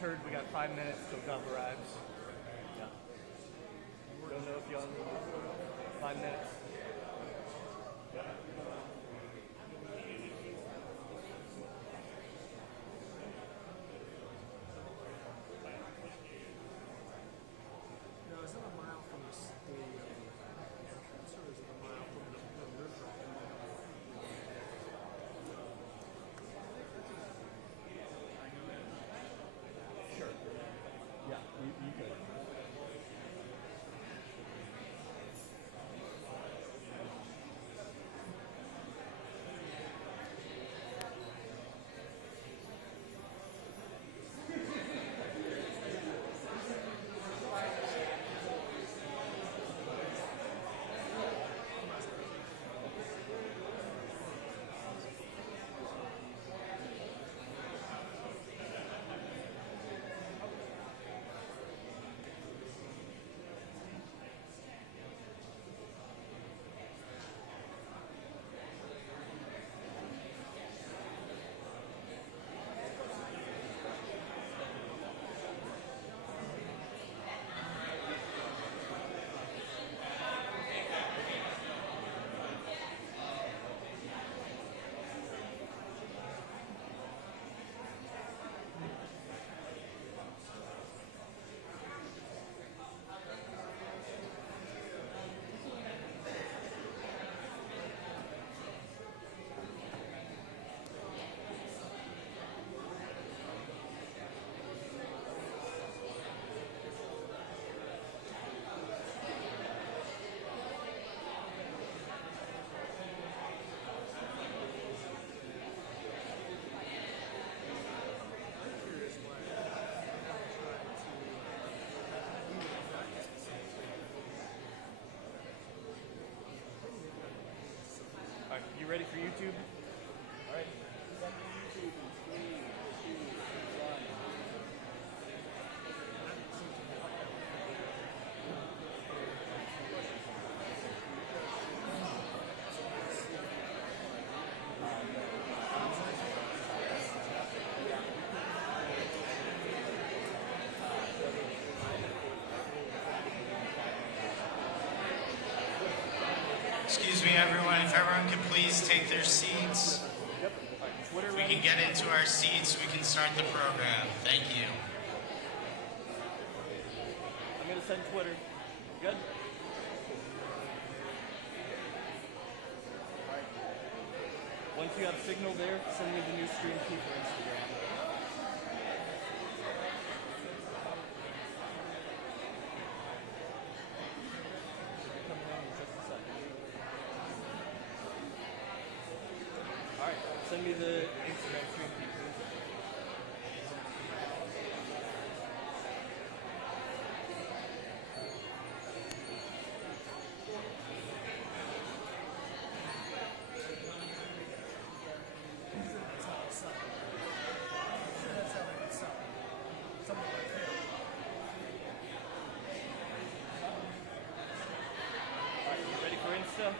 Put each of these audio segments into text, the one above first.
heard we got 5 minutes till Gov arrives. Yeah. Don't know if y'all know. 5 minutes. All right, you ready for YouTube? All right. Excuse me, everyone. If everyone could please take their seats. If we can get into our seats, we can start the program. Thank you. I'm going to send Twitter. Good? All right. Once you have signal there, send me the new stream key for Instagram. Send me the Instagram stream key, please. All right, you ready for Insta?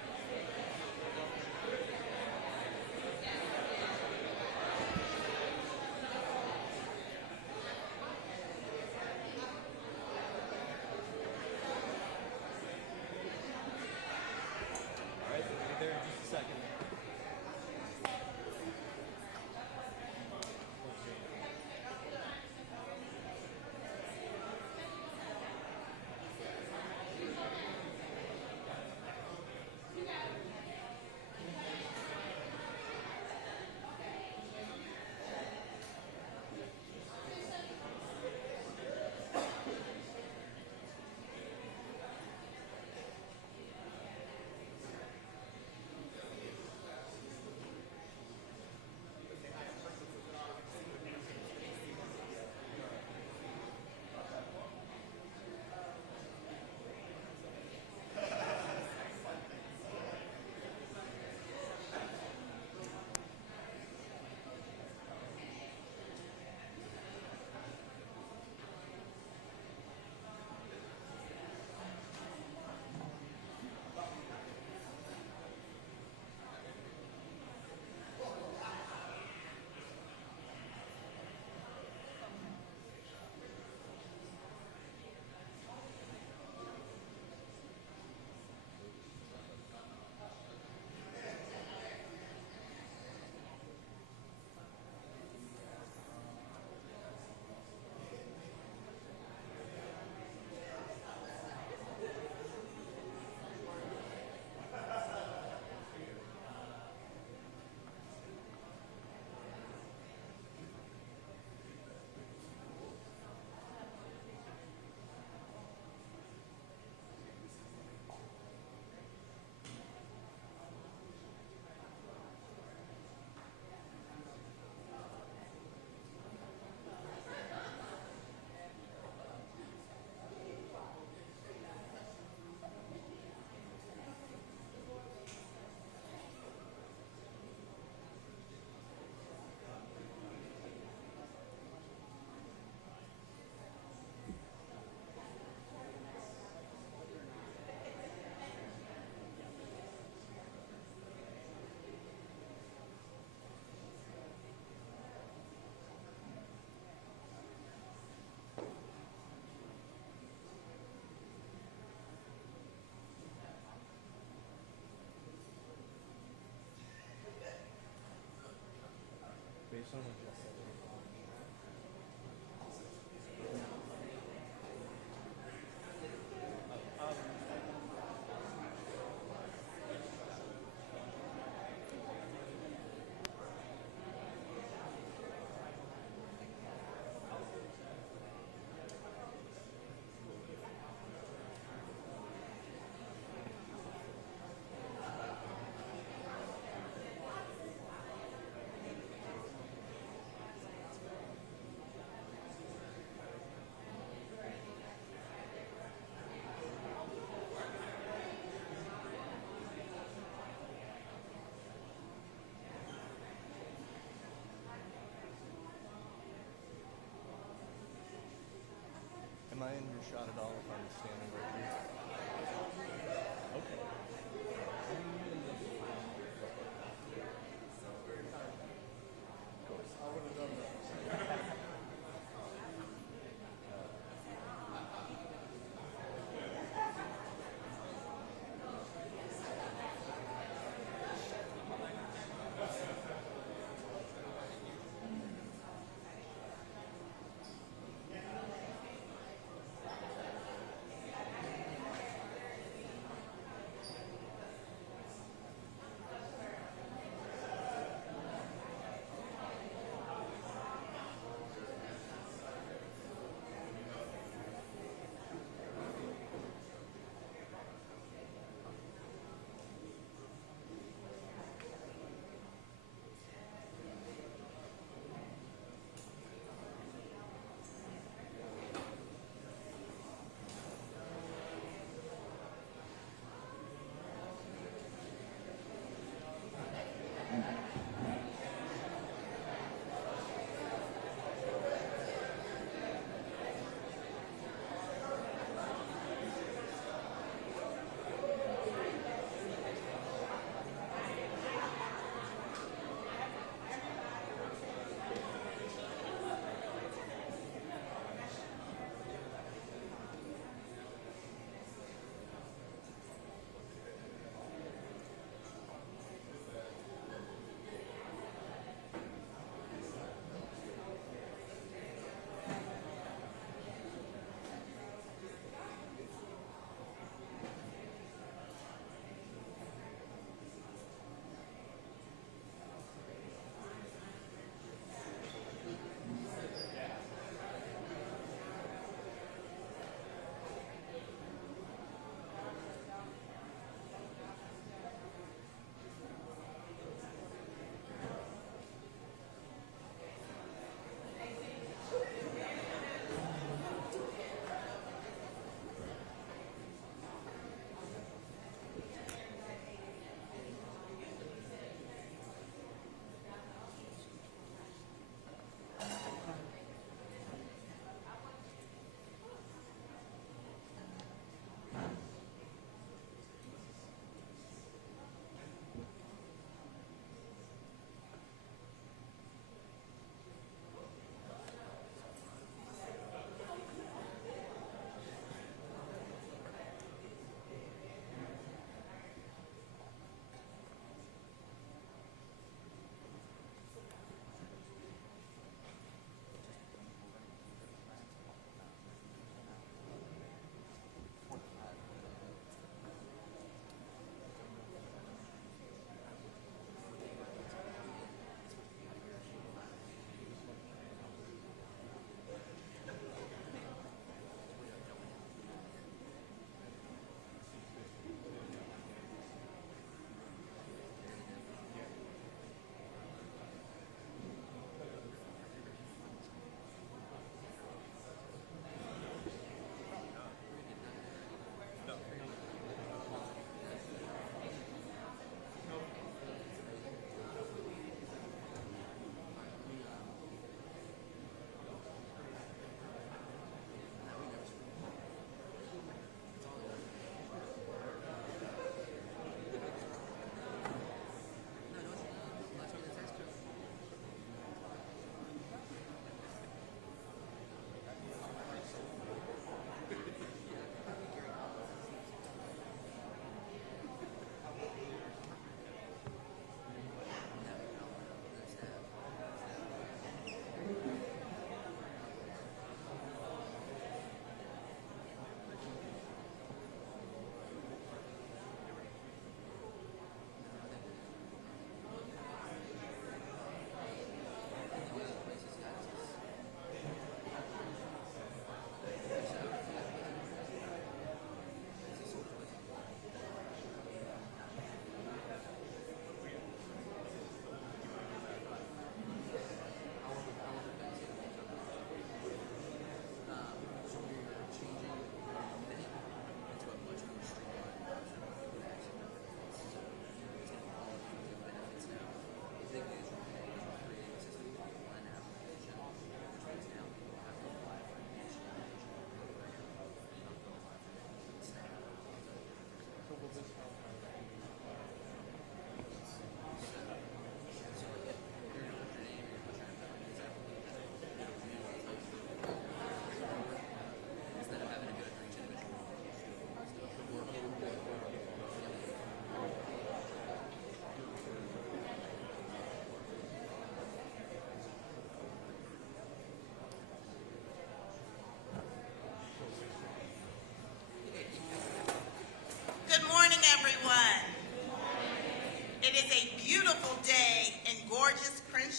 you so much. Am I in your shot at all if I'm standing right here? Okay. I would have done that.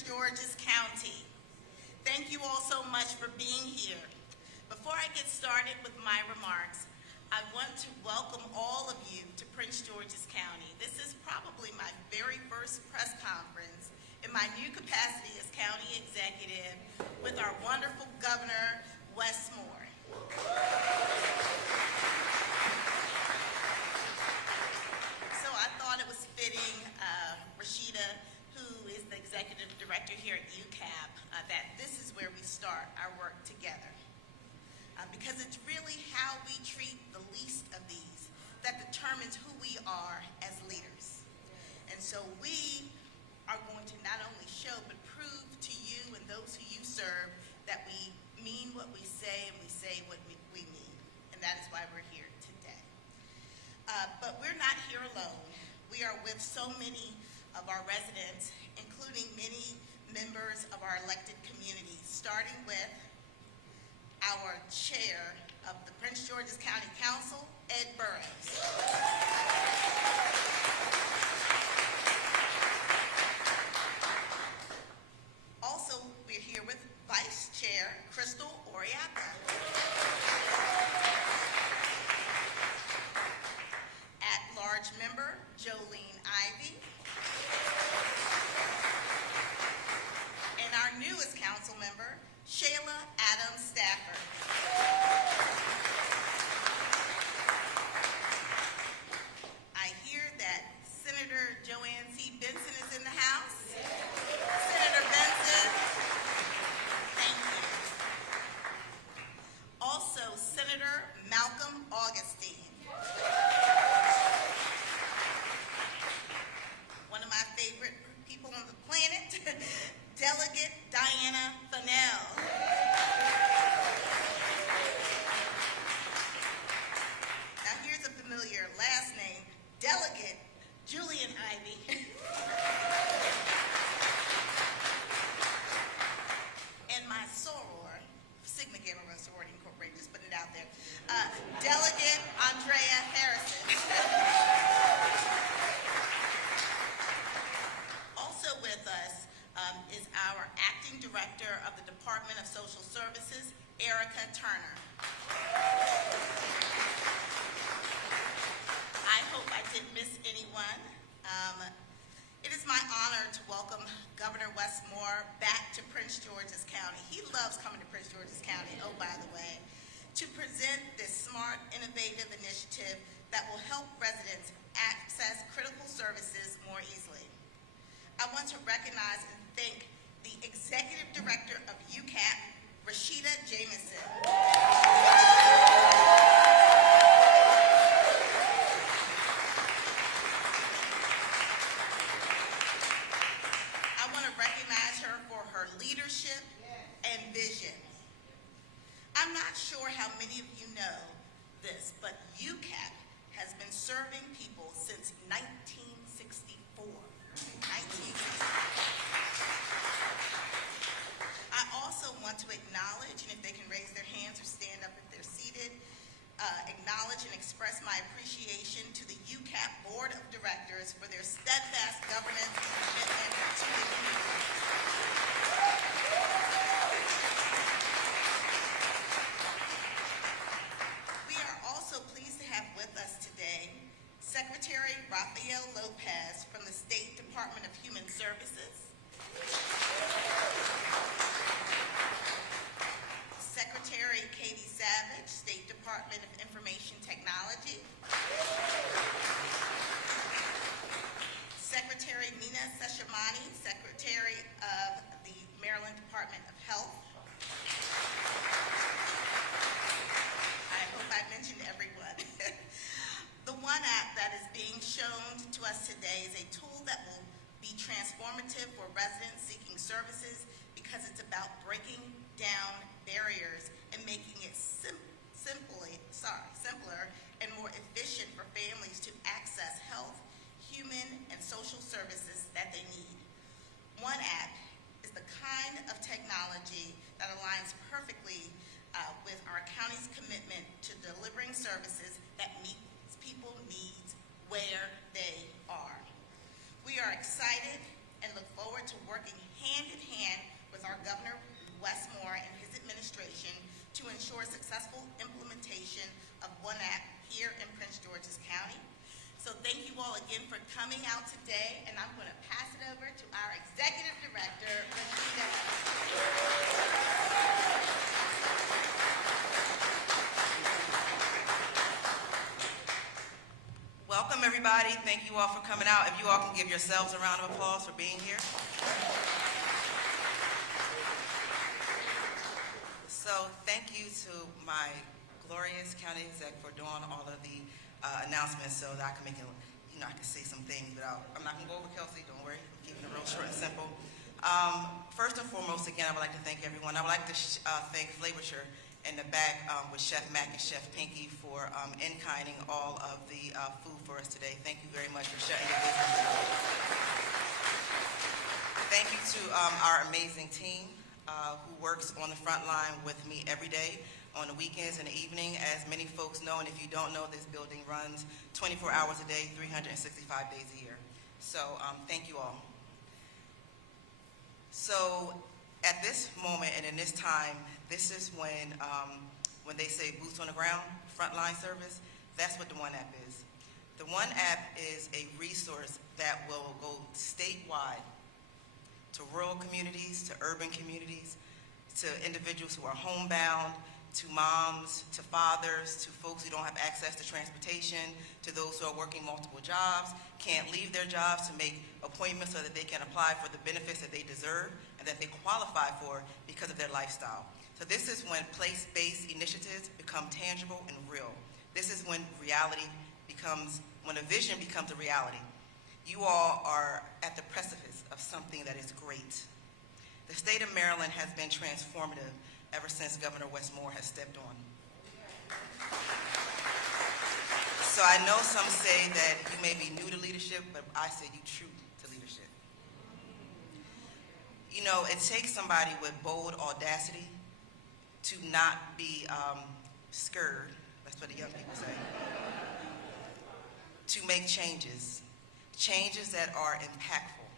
Prince George's County. Thank you all so much for being here. Before I get started with my remarks, I want to welcome all of you to Prince George's County. This is probably my very first press conference in my new capacity as county executive with our wonderful governor, Wes Moore. So I thought it was fitting, Rashida, who is the executive director here at UCAP, that this is where we start our work together. Because it's really how we treat the least of these that determines who we are as leaders. And so we are going to not only show but prove to you and those who you serve that we mean what we say and we say what we mean. And that is why we're here today. But we're not here alone. We are with so many of our residents, including many members of our elected community, starting with our chair of the Prince George's County Council, Ed Burrows. Also, we're here with Vice Chair Crystal Oriaca. At-large member Jolene Ivy. And our newest council member, Shayla Adams Stafford. I hear that Senator Joanne C. Benson is in the house. Senator Benson, thank you. Also, Senator Malcolm Augustine. One of my favorite people on the planet, Delegate Diana Fennell. Now here's a familiar last name, Delegate Julian Ivy. And my soror, Sigma Gamma Rho Sorority Incorporated, just putting it out there, Delegate Andrea Harrison. Also with us is our acting director of the Department of Social Services, Erica Turner. I hope I didn't miss anyone. It is my honor to welcome Governor Wes Moore back to Prince George's County. He loves coming to Prince George's County, oh, by the way, to present this smart, innovative initiative that will help residents access critical services more easily. I want to recognize and thank the Executive Director of UCAP, Rashida Jamison. I want to recognize her for her leadership and vision. I'm not sure how many of you know this, but UCAP has been serving people since 1964. I also want to acknowledge, and if they can raise their hands or stand up if they're seated, acknowledge and express my appreciation to the UCAP Board of Directors for their steadfast governance and commitment to the community. We are also pleased to have with us today Secretary Rafael Lopez from the State Department of Human Services, Secretary Katie Savage, State Department of Information Technology, Secretary Nina Seshamani, Secretary of the Maryland Department of Health. I hope I mentioned everyone. The One app that is being shown to us today is a tool that will be transformative for residents seeking services because it's about breaking down barriers and making it simpler and more efficient for families to access health, human, and social services that they need. One app is the kind of technology that aligns perfectly with our county's commitment to delivering services that meet people's needs where they are. We are excited and look forward to working hand in ensure successful implementation of One App here in Prince George's County. So thank you all again for coming out today, and I'm going to pass it over to our Executive Director, Rashida. Welcome, everybody. Thank you all for coming out. If you all can give yourselves a round of applause for being here. So thank you to my glorious county exec for doing all of the announcements so that I can make it, I can say some things, but I'm not going to go over Kelsey. Don't worry. I'm keeping it real short and simple. First and foremost, again, I would like to thank everyone. I would like to thank Flavorshire in the back with Chef Mac and Chef Pinky for in-kinding all of the food for us today. Thank you very much for shutting your business down. Thank you to our amazing team who works on the front line with me every day, on the weekends and the evening. As many folks know, and if you don't know, this building runs 24 hours a day, 365 days a year. So thank you all. So at this moment and in this time, this is when they say boots on the ground, frontline service, that's what the One App is. The One App is a resource that will go statewide to rural communities, to urban communities, to individuals who are homebound, to moms, to fathers, to folks who don't have access to transportation, to those who are working multiple jobs, can't leave their jobs to make appointments so that they can apply for the benefits that they deserve and that they qualify for because of their lifestyle. So this is when place-based initiatives become tangible and real. This is when when a vision becomes a reality. You all are at the precipice of something that is great. The state of Maryland has been transformative ever since Governor Wes Moore has stepped on. So I know some say that you may be new to leadership, but I say you true to leadership. It takes somebody with bold audacity to not be scared, that's what the young people say, to make changes that are impactful,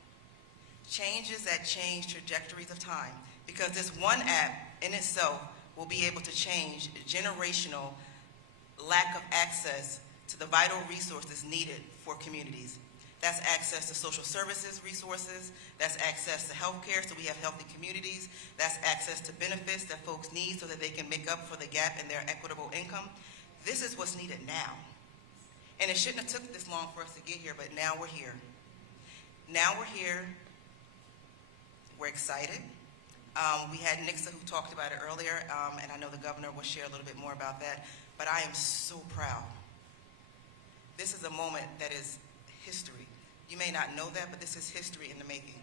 changes that change trajectories of time, because this One App in itself will be able to change generational lack of access to the vital resources needed for communities. That's access to social services resources, that's access to health care so we have healthy communities, that's access to benefits that folks need so that they can make up for the gap in their equitable income. This is what's needed now. And it shouldn't have took this long for us to get here, but now we're here. Now we're here. We're excited. We had Nixa who talked about it earlier, and I know the governor will share a little bit more about that, but I am so proud. This is a moment that is history. You may not know that, but this is history in the making.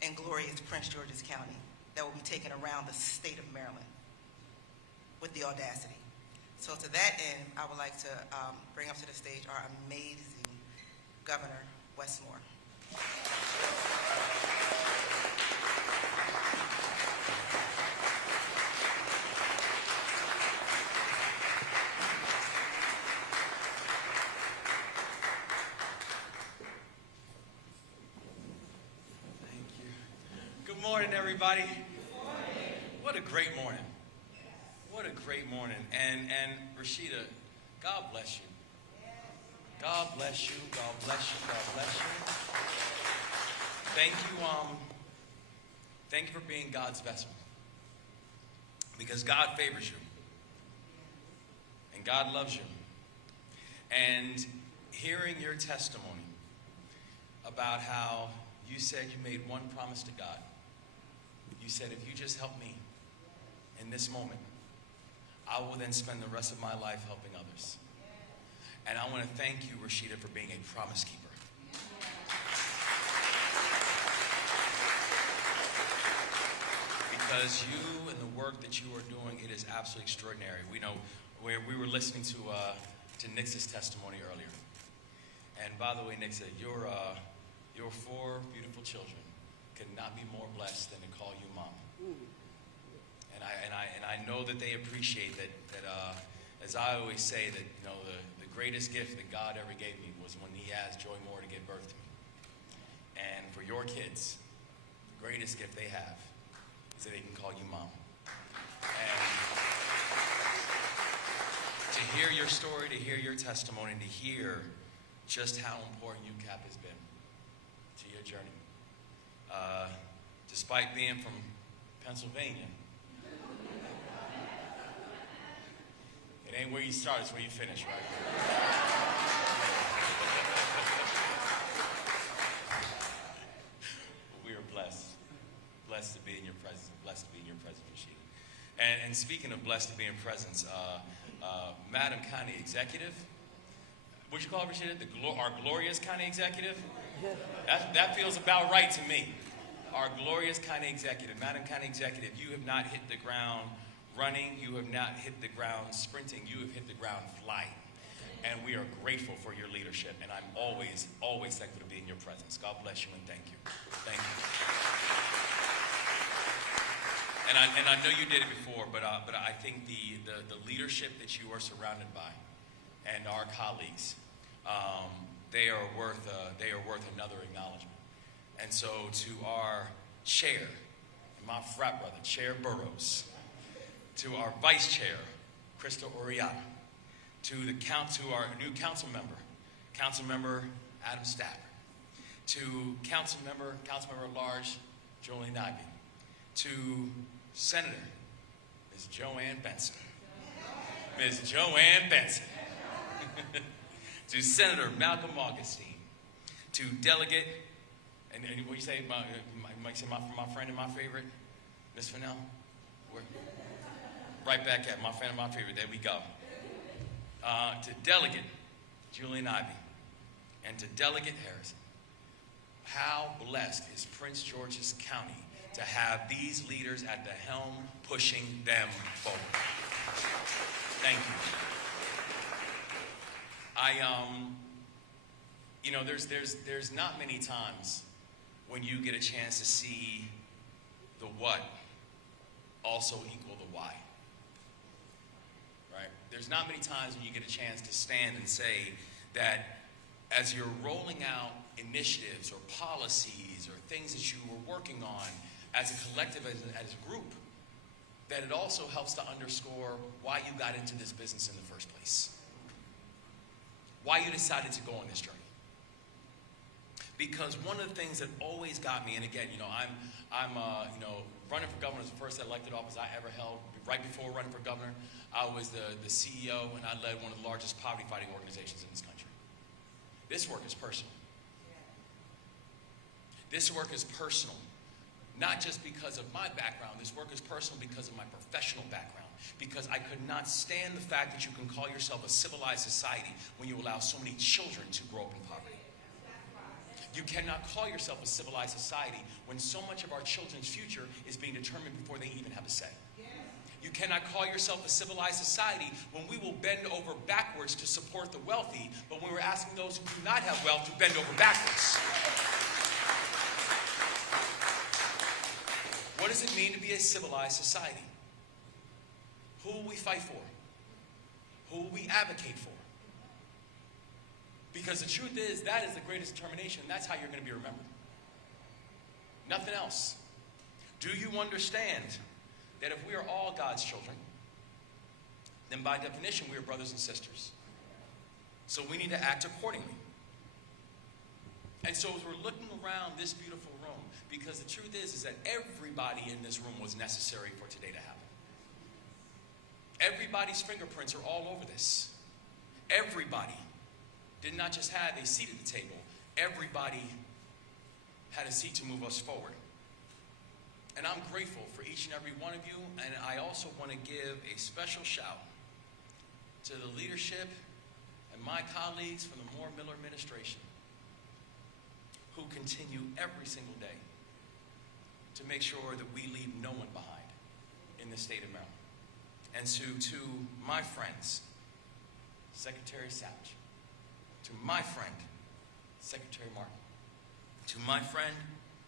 And glorious Prince George's County that will be taken around the state of Maryland with the audacity. So to that end, I would like to bring up to the stage our amazing Governor, Wes Moore. Thank you. Good morning, everybody. Good morning. What a great morning. What a great morning. And Rashida, God bless you. God bless you. God bless you. God bless you. Thank you for being God's vessel. Because God favors you. And God loves you. And hearing your testimony about how you said you made one promise to God. You said, if you just help me in this moment, I will then spend the rest of my life helping others. And I want to thank you, Rashida, for being a promise keeper. Because you and the work that you are doing, it is absolutely extraordinary. We know we were listening to Nix's testimony earlier. And by the way, Nixa, your 4 beautiful children could not be more blessed than to call you mom. And I know that they appreciate that as I always say, that the greatest gift that God ever gave me was when He asked Joy Moore to give birth to me. And for your kids, the greatest gift they have is that they can call you mom. And to hear your story, to hear your testimony, to hear just how important UCAP has been to your journey. Despite being from Pennsylvania, it ain't where you start, it's where you finish, right? We are blessed. Blessed to be in your presence. Blessed to be in your presence, Rashida. And speaking of blessed to be in presence, Madam County Executive, what'd you call her, Rashida? Our glorious County Executive? That feels about right to me. Our glorious County Executive. Madam County Executive, you have not hit the ground running. You have not hit the ground sprinting. You have hit the ground flying. And we are grateful for your leadership. And I'm always, always thankful to be in your presence. God bless you and thank you. Thank you. And I know you did it before, but I think the leadership that you are surrounded by and our colleagues, they are worth another acknowledgement. And so to our chair, my frat brother, Chair Burrows, to our vice chair, Krista Oriana, to our new council member Adam Stapp, to council member at large Jolene Ivey, to Senator Ms. Joanne Benson, to Senator Malcolm Augustine, to Delegate, and what do you say, my friend and my favorite, Ms. Fennell? Right back at my friend and my favorite, there we go. To Delegate Julian Ivey, and to Delegate Harrison. How blessed is Prince George's County to have these leaders at the helm pushing them forward. Thank you. There's not many times when you get a chance to see the what also equal the why. Right? There's not many times when you get a chance to stand and say that as you're rolling out initiatives or policies or things that you were working on as a collective, as a group, that it also helps to underscore why you got into this business in the first place. Why you decided to go on this journey. Because one of the things that always got me, and again, I'm running for governor is the first elected office I ever held. Right before running for governor, I was the CEO, and I led one of the largest poverty-fighting organizations in this country. This work is personal. This work is personal, not just because of my background. This work is personal because of my professional background. Because I could not stand the fact that you can call yourself a civilized society when you allow so many children to grow up in poverty. You cannot call yourself a civilized society when so much of our children's future is being determined before they even have a say. You cannot call yourself a civilized society when we will bend over backwards to support the wealthy, but when we're asking those who do not have wealth to bend over backwards. What does it mean to be a civilized society? Who will we fight for? Who will we advocate for? Because the truth is, that is the greatest determination. That's how you're going to be remembered. Nothing else. Do you understand that if we are all God's children, then by definition we are brothers and sisters? So we need to act accordingly. And so as we're looking around this beautiful room, because the truth is that everybody in this room was necessary for today to happen. Everybody's fingerprints are all over this. Everybody did not just have a seat at the table. Everybody had a seat to move us forward. And I'm grateful for each and every one of you. And I also want to give a special shout to the leadership and my colleagues from the Moore Miller administration who continue every single day to make sure that we leave no one behind in the state of Maryland. And to my friends, Secretary Savage, to my friend, Secretary Martin, to my friend,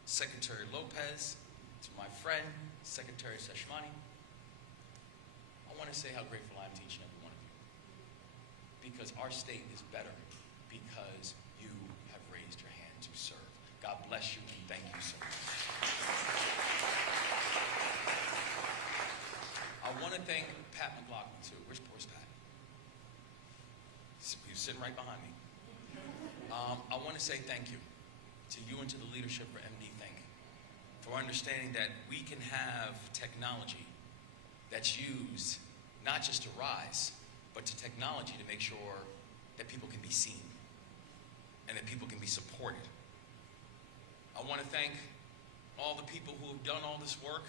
Secretary Lopez, to my friend, Secretary Seshmani, I want to say how grateful I am to each and every one of you. Because our state is better because you have raised your hand to serve. God bless you and thank you so much. I want to thank Pat McLaughlin too. Where's Pat? sitting right behind me. I want to say thank you to you and to the leadership for MD Think for understanding that we can have technology that's used not just to rise, but to technology to make sure that people can be seen and that people can be supported. I want to thank all the people who have done all this work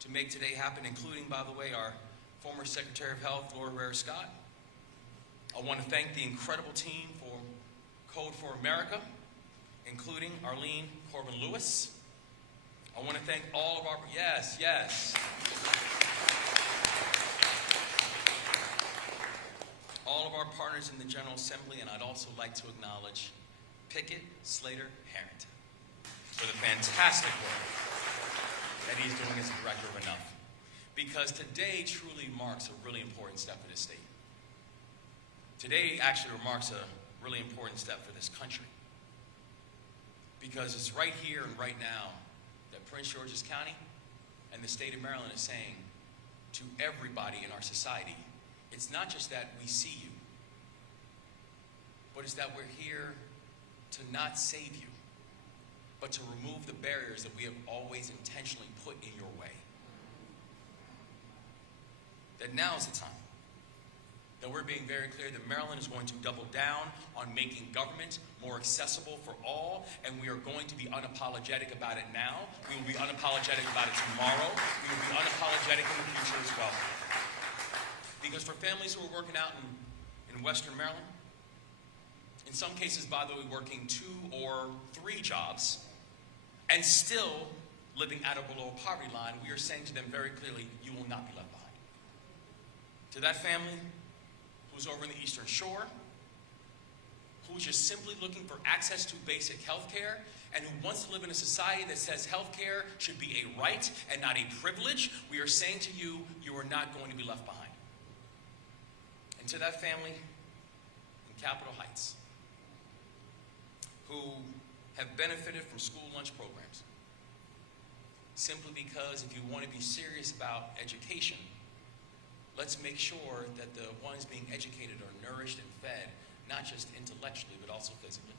to make today happen, including, by the way, our former Secretary of Health, Laura Rare Scott. I want to thank the incredible team for Code for America, including Arlene Corbin-Lewis. I want to thank all of our, yes, all of our partners in the General Assembly, and I'd also like to acknowledge Pickett Slater Harrington for the fantastic work that he's doing as Director of Enough. Because today truly marks a really important step for this state. Today actually marks a really important step for this country. Because it's right here and right now that Prince George's County and the state of Maryland is saying to everybody in our society, it's not just that we see you, but it's that we're here to not save you, but to remove the barriers that we have always intentionally put in your way. That now is the time that we're being very clear that Maryland is going to double down on making government more accessible for all, and we are going to be unapologetic about it now. We will be unapologetic about it tomorrow. We will be unapologetic in the future as well. Because for families who are working out in Western Maryland, in some cases, by the way, working 2 or 3 jobs, and still living at or below a poverty line, we are saying to them very clearly, you will not be left behind. To that family who's over in the Eastern Shore, who's just simply looking for access to basic health care, and who wants to live in a society that says health care should be a right and not a privilege, we are saying to you, you are not going to be left behind. And to that family in Capitol Heights, who have benefited from school lunch programs, simply because if you want to be serious about education, let's make sure that the ones being educated are nourished and fed, not just intellectually, but also physically.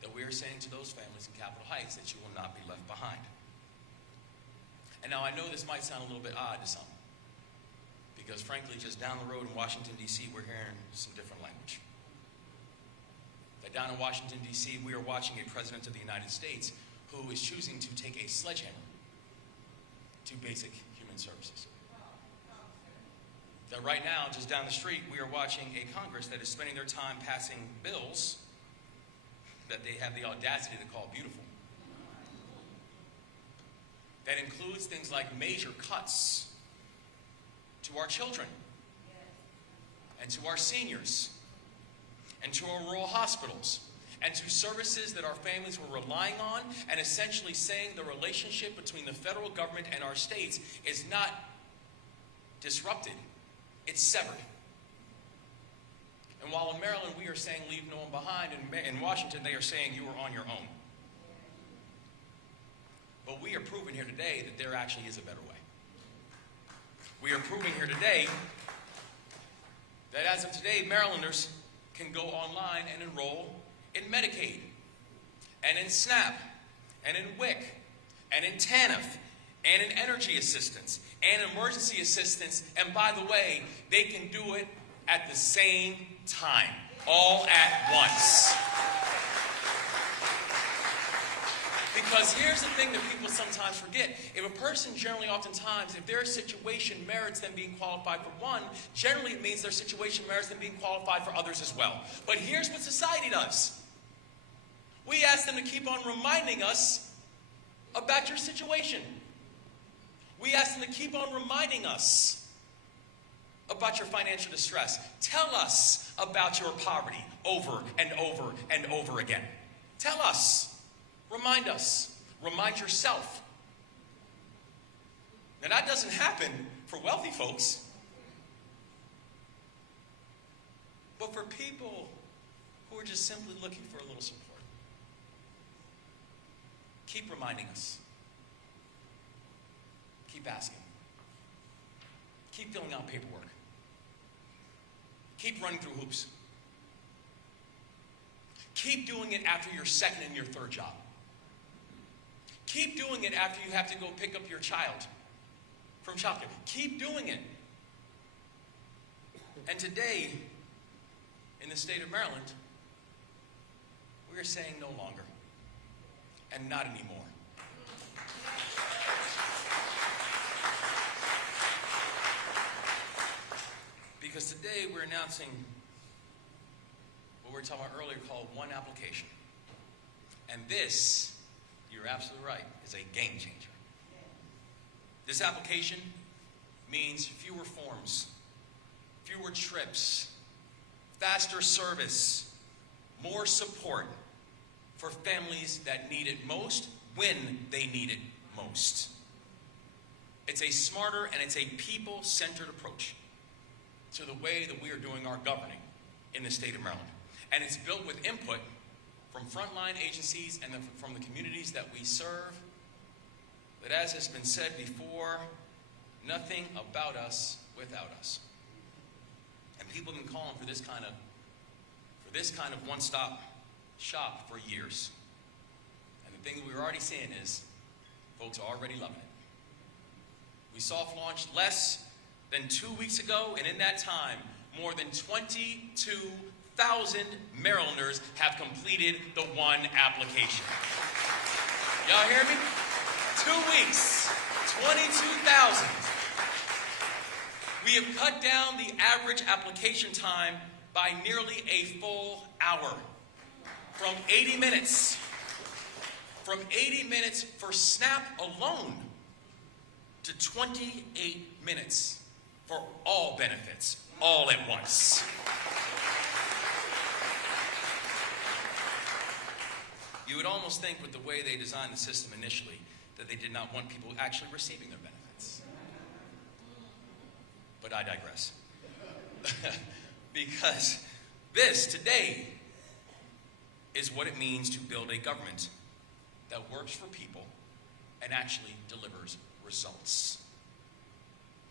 That we are saying to those families in Capitol Heights that you will not be left behind. And now I know this might sound a little bit odd to some, because frankly, just down the road in Washington, D.C., we're hearing some different language. That down in Washington, D.C., we are watching a president of the United States who is choosing to take a sledgehammer to basic human services. That right now, just down the street, we are watching a Congress that is spending their time passing bills that they have the audacity to call beautiful. That includes things like major cuts to our children and to our seniors and to our rural hospitals and to services that our families were relying on, and essentially saying the relationship between the federal government and our states is not disrupted. It's severed. And while in Maryland we are saying leave no one behind, in Washington they are saying you are on your own. But we are proving here today that there actually is a better way. We are proving here today that as of today, Marylanders can go online and enroll in Medicaid, and in SNAP, and in WIC, and in TANF, and in energy assistance, and emergency assistance, and by the way, they can do it at the same time, all at once. Because here's the thing that people sometimes forget. If a person generally, oftentimes, if their situation merits them being qualified for one, generally it means their situation merits them being qualified for others as well. But here's what society does. We ask them to keep on reminding us about your situation. We ask them to keep on reminding us about your financial distress. Tell us about your poverty over and over and over again. Tell us. Remind us. Remind yourself. Now that doesn't happen for wealthy folks. But for people who are just simply looking for a little support, keep reminding us. Keep asking. Keep filling out paperwork. Keep running through hoops. Keep doing it after your second and your third job. Keep doing it after you have to go pick up your child from childcare. Keep doing it. And today, in the state of Maryland, we are saying no longer and not anymore. Because today we're announcing what we were talking about earlier called one application. And this, you're absolutely right, is a game changer. This application means fewer forms, fewer trips, faster service, more support for families that need it most when they need it most. It's a smarter and it's a people-centered approach to the way that we are doing our governing in the state of Maryland. And it's built with input from frontline agencies and from the communities that we serve. But as has been said before, nothing about us without us. And people have been calling for this kind of one-stop shop for years. And the thing that we're already seeing is folks are already loving it. We soft launched less than 2 weeks ago, and in that time, more than 22,000 Marylanders have completed the one application. Y'all hear me? 2 weeks, 22,000. We have cut down the average application time by nearly a full hour, from 80 minutes. From 80 minutes for SNAP alone to 28 minutes for all benefits, all at once. You would almost think with the way they designed the system initially that they did not want people actually receiving their benefits. But I digress. Because this, today, is what it means to build a government that works for people and actually delivers results.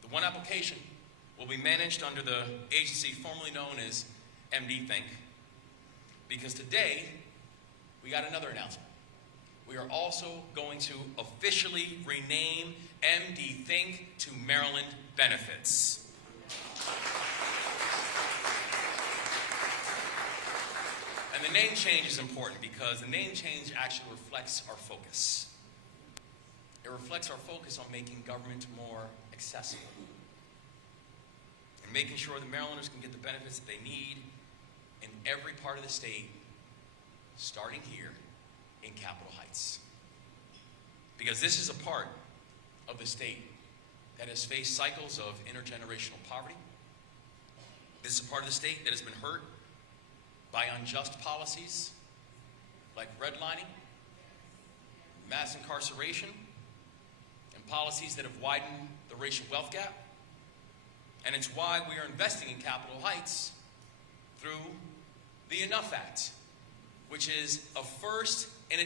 The one application will be managed under the agency formerly known as MD Think, because today we got another announcement. We are also going to officially rename MD Think to Maryland Benefits. And the name change is important because the name change actually reflects our focus. It reflects our focus on making government more accessible and making sure that Marylanders can get the benefits that they need in every part of the state, starting here in Capitol Heights. Because this is a part of the state that has faced cycles of intergenerational poverty. This is a part of the state that has been hurt by unjust policies like redlining, mass incarceration, and policies that have widened the racial wealth gap. And it's why we are investing in Capitol Heights through the Enough Act, which is a first in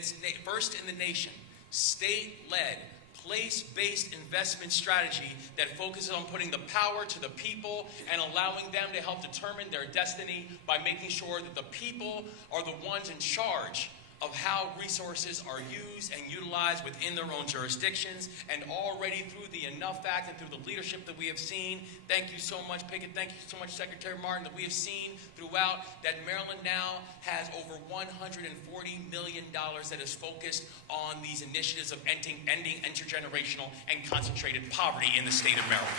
the nation, state-led, place-based investment strategy that focuses on putting the power to the people and allowing them to help determine their destiny by making sure that the people are the ones in charge of how resources are used and utilized within their own jurisdictions. And already through the Enough Act and through the leadership that we have seen, thank you so much, Pickett, thank you so much, Secretary Martin, that we have seen throughout that Maryland now has over $140 million that is focused on these initiatives of ending intergenerational and concentrated poverty in the state of Maryland.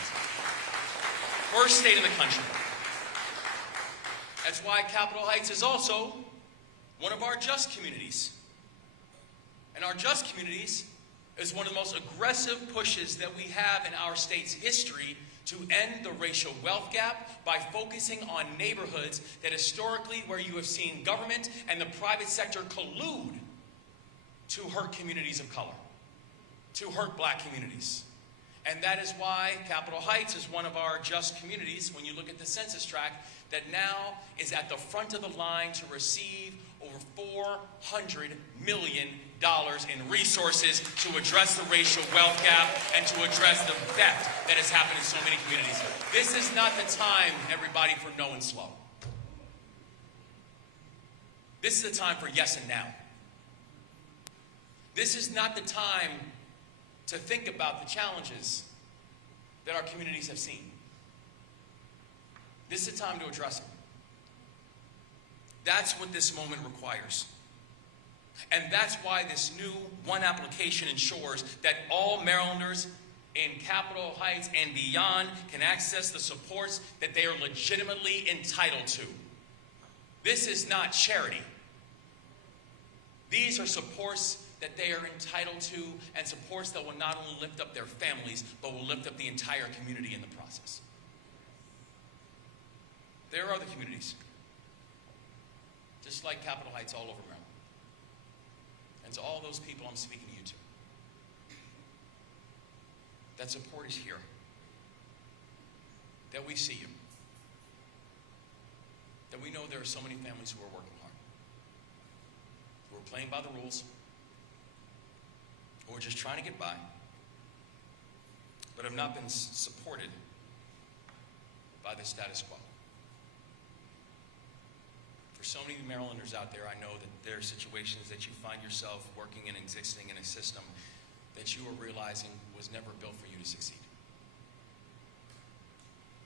First state in the country. That's why Capitol Heights is also one of our just communities. And our just communities is one of the most aggressive pushes that we have in our state's history to end the racial wealth gap by focusing on neighborhoods that historically where you have seen government and the private sector collude to hurt communities of color, to hurt black communities. And that is why Capitol Heights is one of our just communities, when you look at the census tract, that now is at the front of the line to receive over $400 million in resources to address the racial wealth gap and to address the theft that has happened in so many communities. This is not the time, everybody, for no and slow. This is a time for yes and now. This is not the time to think about the challenges that our communities have seen. This is a time to address them. That's what this moment requires. And that's why this new one application ensures that all Marylanders in Capitol Heights and beyond can access the supports that they are legitimately entitled to. This is not charity. These are supports that they are entitled to, and supports that will not only lift up their families, but will lift up the entire community in the process. There are other communities, just like Capitol Heights, all over Maryland. And to all those people, I'm speaking to you too. That support is here. That we see you. That we know there are so many families who are working hard, who are playing by the rules, who are just trying to get by, but have not been supported by the status quo. For so many Marylanders out there, I know that there are situations that you find yourself working and existing in a system that you are realizing was never built for you to succeed.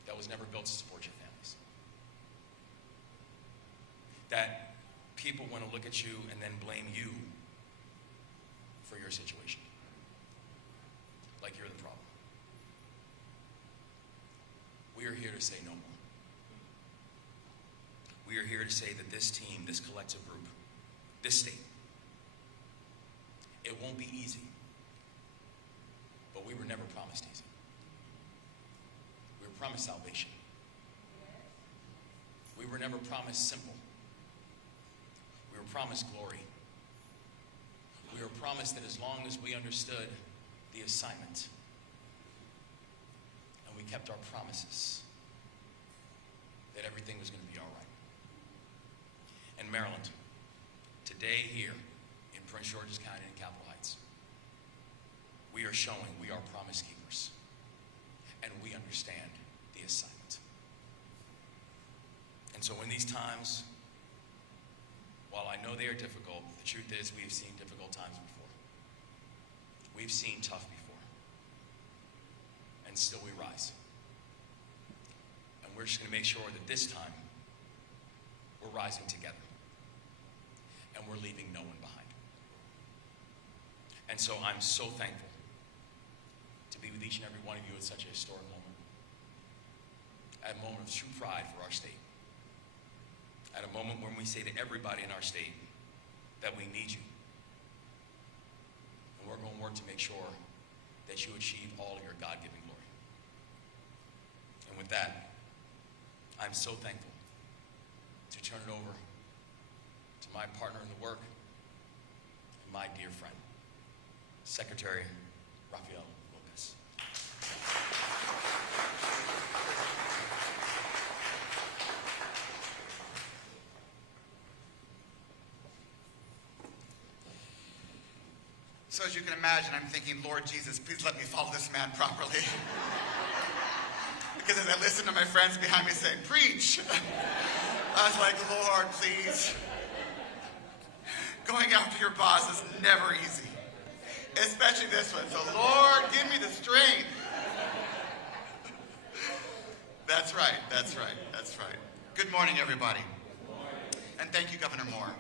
That was never built to support your families. That people want to look at you and then blame you for your situation. Like you're the problem. We are here to say no more. We are here to say that this team, this collective group, this state, it won't be easy, but we were never promised easy. We were promised salvation. We were never promised simple. We were promised glory. We were promised that as long as we understood the assignment and we kept our promises, that everything was going to be all right. And Maryland, today here in Prince George's County and Capitol Heights, we are showing we are promise keepers and we understand the assignment. And so in these times, while I know they are difficult, the truth is we have seen difficult times before. We've seen tough before. And still we rise. And we're just going to make sure that this time we're rising together. And we're leaving no one behind. And so I'm so thankful to be with each and every one of you at such a historic moment. At a moment of true pride for our state. At a moment when we say to everybody in our state that we need you. And we're going to work to make sure that you achieve all of your God-given glory. And with that, I'm so thankful to turn it over to my partner in the work and my dear friend, Secretary Rafael Lopez. So as you can imagine, I'm thinking, Lord Jesus, please let me follow this man properly. Because as I listened to my friends behind me saying, preach, I was like, Lord, please. Going after your boss is never easy. Especially this one. So Lord, give me the strength. That's right, that's right, that's right. Good morning, everybody. And thank you, Governor Moore,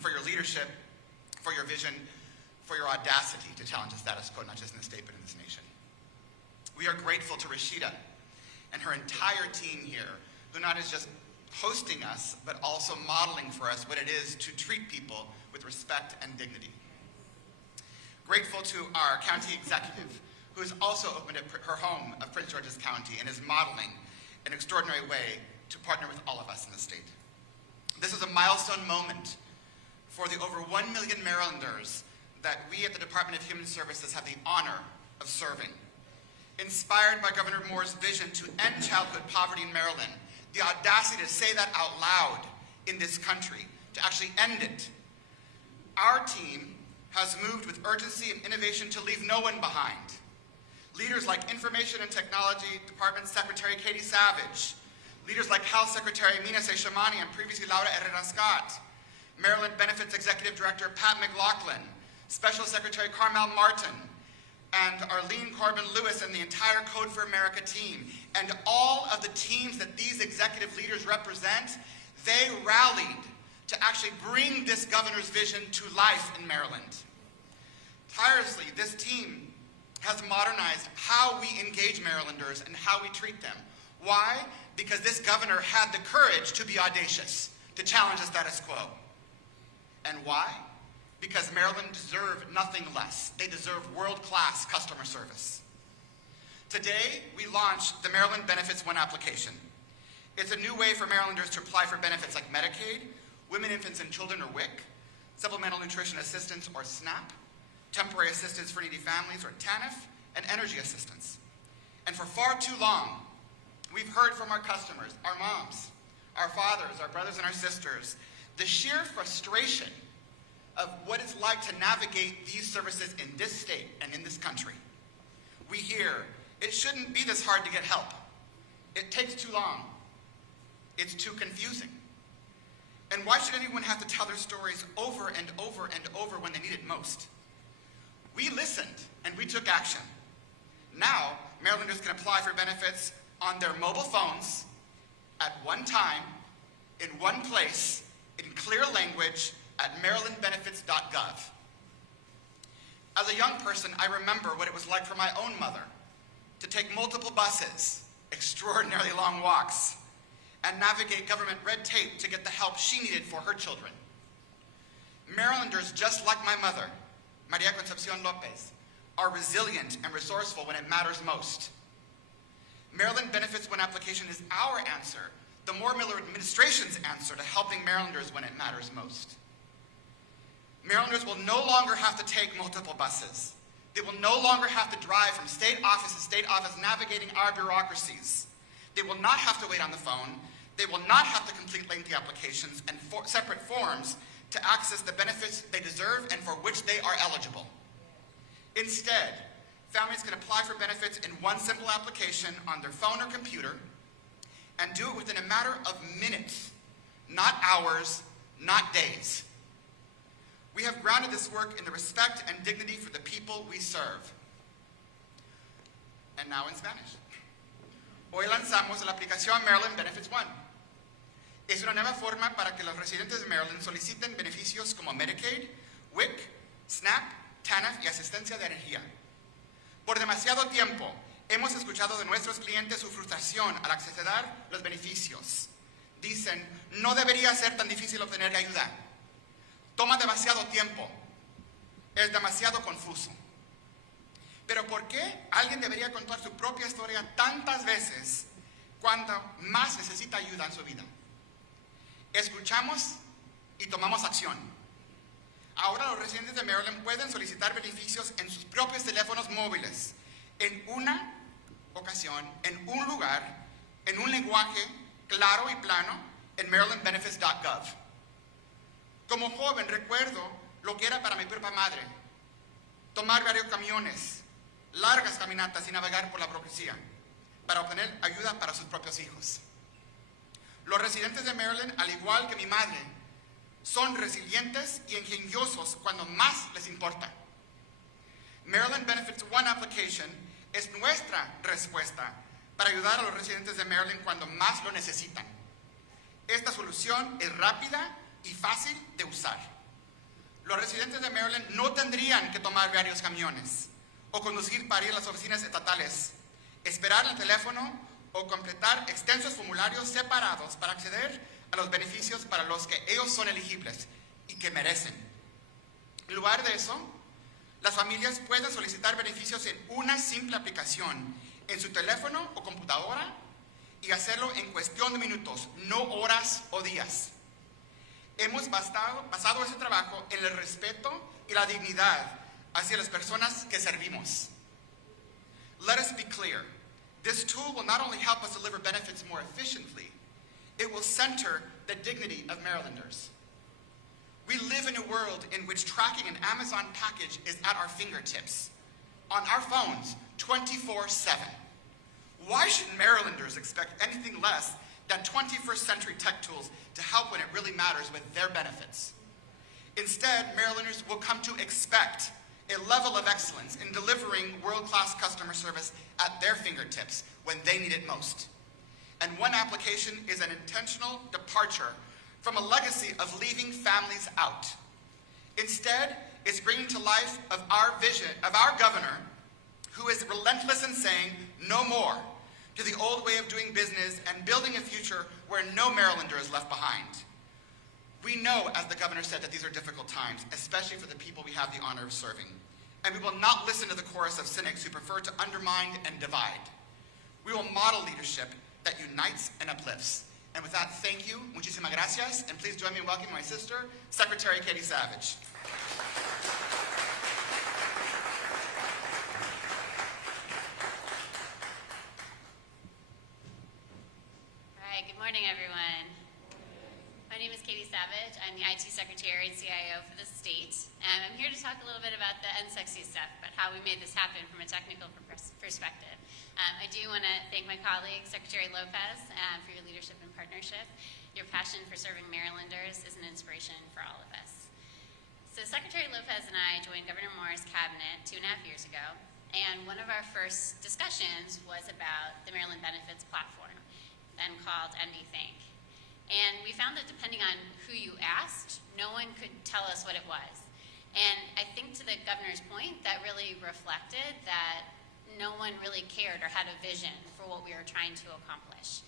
for your leadership, for your vision, for your audacity to challenge the status quo, not just in the state, but in this nation. We are grateful to Rashida and her entire team here, who not is just hosting us, but also modeling for us what it is to treat people with respect and dignity. Grateful to our county executive, who has also opened up her home of Prince George's County and is modeling an extraordinary way to partner with all of us in the state. This is a milestone moment for the over 1 million Marylanders that we at the Department of Human Services have the honor of serving. Inspired by Governor Moore's vision to end childhood poverty in Maryland, the audacity to say that out loud in this country, to actually end it. Our team has moved with urgency and innovation to leave no one behind. Leaders like Information and Technology Department Secretary Katie Savage, leaders like Health Secretary Mina Seshamani and previously Laura Herrera Scott, Maryland Benefits Executive Director Pat McLaughlin, Special Secretary Carmel Martin, and Arlene Corbin-Lewis and the entire Code for America team, and all of the teams that these executive leaders represent, they rallied to actually bring this governor's vision to life in Maryland. Tirelessly, this team has modernized how we engage Marylanders and how we treat them. Why? Because this governor had the courage to be audacious, to challenge the status quo. And why? Because Maryland deserved nothing less. They deserve world-class customer service. Today, we launched the Maryland Benefits One application. It's a new way for Marylanders to apply for benefits like Medicaid, Women, Infants, and Children, or WIC, Supplemental Nutrition Assistance, or SNAP, Temporary Assistance for Needy Families, or TANF, and Energy Assistance. And for far too long, we've heard from our customers, our moms, our fathers, our brothers, and our sisters, the sheer frustration of what it's like to navigate these services in this state and in this country. We hear, it shouldn't be this hard to get help. It takes too long. It's too confusing. And why should anyone have to tell their stories over and over and over when they need it most? We listened and we took action. Now, Marylanders can apply for benefits on their mobile phones at one time, in one place, in clear language, at marylandbenefits.gov. As a young person, I remember what it was like for my own mother to take multiple buses, extraordinarily long walks, and navigate government red tape to get the help she needed for her children. Marylanders, just like my mother, Maria Concepcion Lopez, are resilient and resourceful when it matters most. Maryland Benefits One application is our answer, the Moore Miller administration's answer to helping Marylanders when it matters most. Marylanders will no longer have to take multiple buses. They will no longer have to drive from state office to state office navigating our bureaucracies. They will not have to wait on the phone. They will not have to complete lengthy applications and separate forms to access the benefits they deserve and for which they are eligible. Instead, families can apply for benefits in one simple application on their phone or computer and do it within a matter of minutes, not hours, not days. We have grounded this work in the respect and dignity for the people we serve. And now in Spanish. Hoy lanzamos la aplicación Maryland Benefits One. Es una nueva forma para que los residentes de Maryland soliciten beneficios como Medicaid, WIC, SNAP, TANF y asistencia de energía. Por demasiado tiempo, hemos escuchado de nuestros clientes su frustración al acceder a los beneficios. Dicen, no debería ser tan difícil obtener ayuda. Toma demasiado tiempo. Es demasiado confuso. Pero ¿por qué alguien debería contar su propia historia tantas veces cuando más necesita ayuda en su vida? Escuchamos y tomamos acción. Ahora los residentes de Maryland pueden solicitar beneficios en sus propios teléfonos móviles, en una ocasión, en un lugar, en un lenguaje claro y plano, en marylandbenefits.gov. Como joven recuerdo lo que era para mi propia madre, tomar varios camiones, largas caminatas y navegar por la burocracia para obtener ayuda para sus propios hijos. Los residentes de Maryland, al igual que mi madre, son resilientes y ingeniosos cuando más les importa. Maryland Benefits One application es nuestra respuesta para ayudar a los residentes de Maryland cuando más lo necesitan. Esta solución es rápida y fácil de usar. Los residentes de Maryland no tendrían que tomar varios camiones o conducir para ir a las oficinas estatales, esperar el teléfono o completar extensos formularios separados para acceder a los beneficios para los que ellos son elegibles y que merecen. En lugar de eso, las familias pueden solicitar beneficios en una simple aplicación en su teléfono o computadora y hacerlo en cuestión de minutos, no horas o días. Hemos basado ese trabajo en el respeto y la dignidad hacia las personas que servimos. Let us be clear. This tool will not only help us deliver benefits more efficiently, it will center the dignity of Marylanders. We live in a world in which tracking an Amazon package is at our fingertips, on our phones, 24/7. Why should Marylanders expect anything less than 21st century tech tools to help when it really matters with their benefits? Instead, Marylanders will come to expect a level of excellence in delivering world-class customer service at their fingertips when they need it most. And one application is an intentional departure from a legacy of leaving families out. Instead, it's bringing to life of our vision, of our governor, who is relentless in saying no more to the old way of doing business and building a future where no Marylander is left behind. We know, as the governor said, that these are difficult times, especially for the people we have the honor of serving. And we will not listen to the chorus of cynics who prefer to undermine and divide. We will model leadership that unites and uplifts. And with that, thank you, muchísimas gracias, and please join me in welcoming my sister, Secretary Katie Savage. Good morning, everyone. My name is Katie Savage. I'm the IT Secretary and CIO for the state. I'm here to talk a little bit about the unsexy stuff, but how we made this happen from a technical perspective. I do want to thank my colleague, Secretary Lopez, for your leadership and partnership. Your passion for serving Marylanders is an inspiration for all of us. So Secretary Lopez and I joined Governor Moore's cabinet 2.5 years ago, and one of our first discussions was about the Maryland Benefits Platform, then called MD-Think. And we found that depending on who you asked, no one could tell us what it was. And I think to the governor's point, that really reflected that no one really cared or had a vision for what we were trying to accomplish.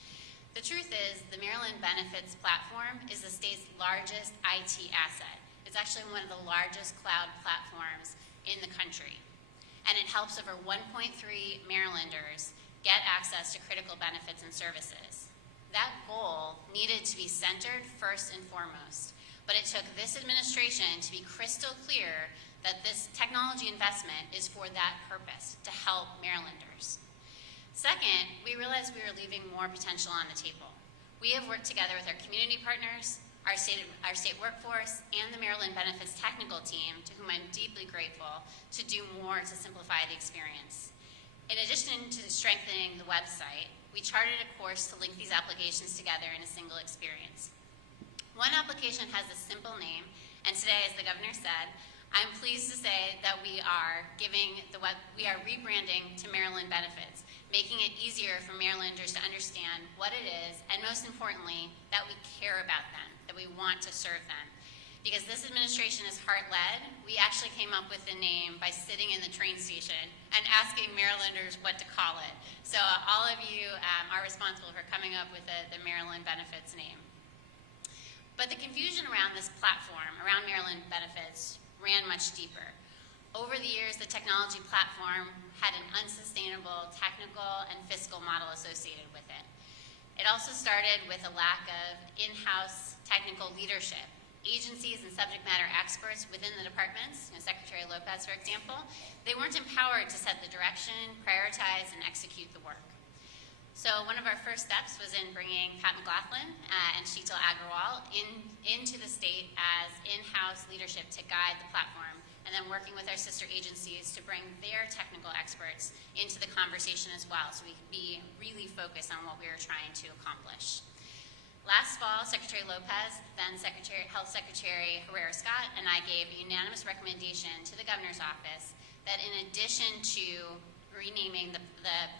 The truth is, the Maryland Benefits Platform is the state's largest IT asset. It's actually one of the largest cloud platforms in the country. And it helps over 1.3 Marylanders get access to critical benefits and services. That goal needed to be centered first and foremost, but it took this administration to be crystal clear that this technology investment is for that purpose, to help Marylanders. Second, we realized we were leaving more potential on the table. We have worked together with our community partners, our state workforce, and the Maryland Benefits technical team, to whom I'm deeply grateful, to do more to simplify the experience. In addition to strengthening the website, we charted a course to link these applications together in a single experience. One application has a simple name, and today, as the governor said, I'm pleased to say that we are rebranding to Maryland Benefits, making it easier for Marylanders to understand what it is, and most importantly, that we care about them, that we want to serve them. Because this administration is heart-led, we actually came up with the name by sitting in the train station and asking Marylanders what to call it. So all of you are responsible for coming up with the Maryland Benefits name. But the confusion around this platform, around Maryland Benefits, ran much deeper. Over the years, the technology platform had an unsustainable technical and fiscal model associated with it. It also started with a lack of in-house technical leadership. Agencies and subject matter experts within the departments, Secretary Lopez, for example, they weren't empowered to set the direction, prioritize, and execute the work. So one of our first steps was in bringing Pat McLaughlin and Sheetal Agrawal into the state as in-house leadership to guide the platform, and then working with our sister agencies to bring their technical experts into the conversation as well, so we could be really focused on what we were trying to accomplish. Last fall, Secretary Lopez, then Health Secretary Herrera-Scott, and I gave a unanimous recommendation to the governor's office that in addition to renaming the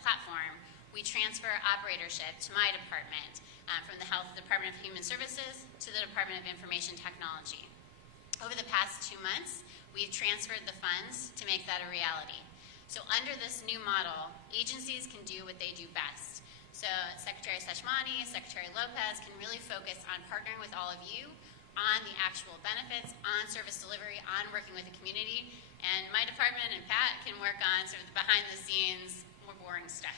platform, we transfer operatorship to my department, from the Department of Human Services to the Department of Information Technology. Over the past 2 months, we've transferred the funds to make that a reality. So under this new model, agencies can do what they do best. So Secretary Sachmani, Secretary Lopez can really focus on partnering with all of you on the actual benefits, on service delivery, on working with the community. And my department and Pat can work on sort of the behind the scenes, more boring stuff.